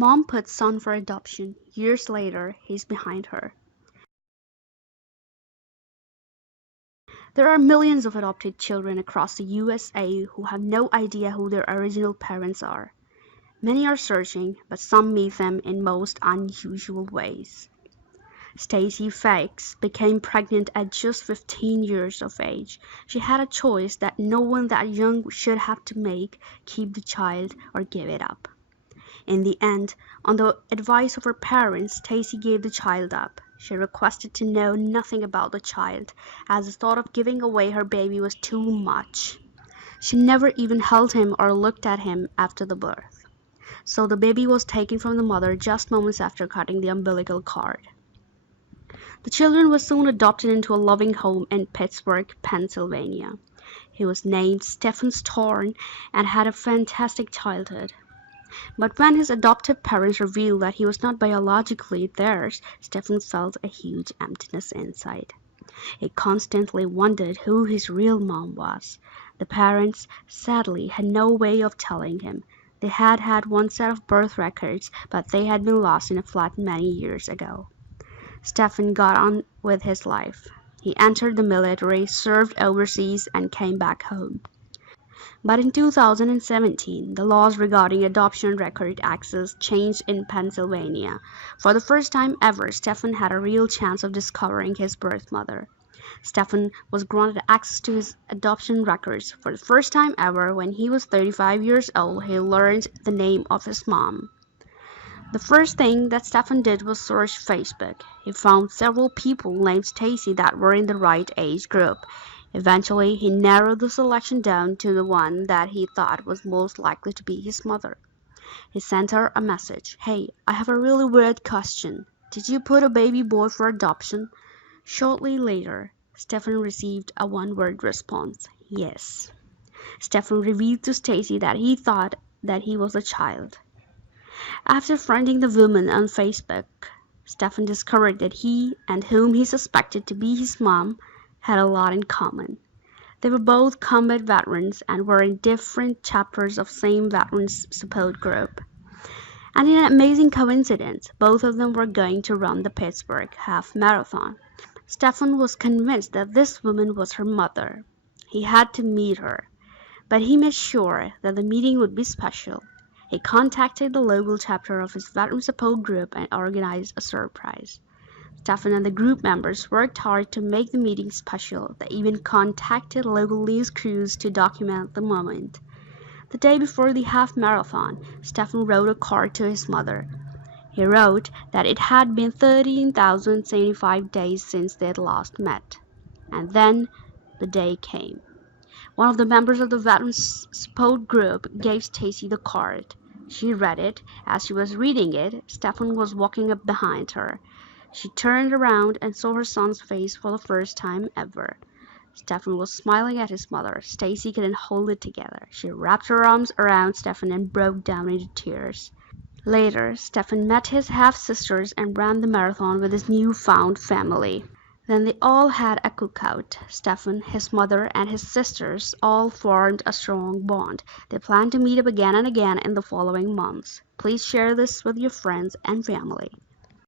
Mom put son for adoption. Years later, he's behind her. There are millions of adopted children across the USA who have no idea who their original parents are. Many are searching, but some meet them in most unusual ways. Stacy Fakes became pregnant at just 15 years of age. She had a choice that no one that young should have to make: keep the child or give it up. In the end, on the advice of her parents, Stacy gave the child up. She requested to know nothing about the child, as the thought of giving away her baby was too much. She never even held him or looked at him after the birth. So the baby was taken from the mother just moments after cutting the umbilical cord. The children were soon adopted into a loving home in Pittsburgh, Pennsylvania. He was named Stephen Storm and had a fantastic childhood. But when his adoptive parents revealed that he was not biologically theirs, Stephen felt a huge emptiness inside. He constantly wondered who his real mom was. The parents, sadly, had no way of telling him. They had had one set of birth records, but they had been lost in a flood many years ago. Stephen got on with his life. He entered the military, served overseas, and came back home. But in 2017, the laws regarding adoption record access changed in Pennsylvania. For the first time ever, Stephen had a real chance of discovering his birth mother. Stephen was granted access to his adoption records. For the first time ever, when he was 35 years old, he learned the name of his mom. The first thing that Stephen did was search Facebook. He found several people named Stacy that were in the right age group. Eventually, he narrowed the selection down to the one that he thought was most likely to be his mother. He sent her a message. "Hey, I have a really weird question. Did you put a baby boy for adoption?" Shortly later, Stephen received a one-word response: yes. Stephen revealed to Stacy that he thought that he was a child. After friending the woman on Facebook, Stephen discovered that he and whom he suspected to be his mom had a lot in common. They were both combat veterans and were in different chapters of same veterans support group. And in an amazing coincidence, both of them were going to run the Pittsburgh Half Marathon. Stephen was convinced that this woman was her mother. He had to meet her, but he made sure that the meeting would be special. He contacted the local chapter of his veteran support group and organized a surprise. Stephen and the group members worked hard to make the meeting special. They even contacted local news crews to document the moment. The day before the half marathon, Stephen wrote a card to his mother. He wrote that it had been 13,075 days since they had last met. And then the day came. One of the members of the veterans support group gave Stacy the card. She read it. As she was reading it, Stephen was walking up behind her. She turned around and saw her son's face for the first time ever. Stephen was smiling at his mother. Stacy couldn't hold it together. She wrapped her arms around Stephen and broke down into tears. Later, Stephen met his half-sisters and ran the marathon with his newfound family. Then they all had a cookout. Stephen, his mother, and his sisters all formed a strong bond. They plan to meet up again and again in the following months. Please share this with your friends and family.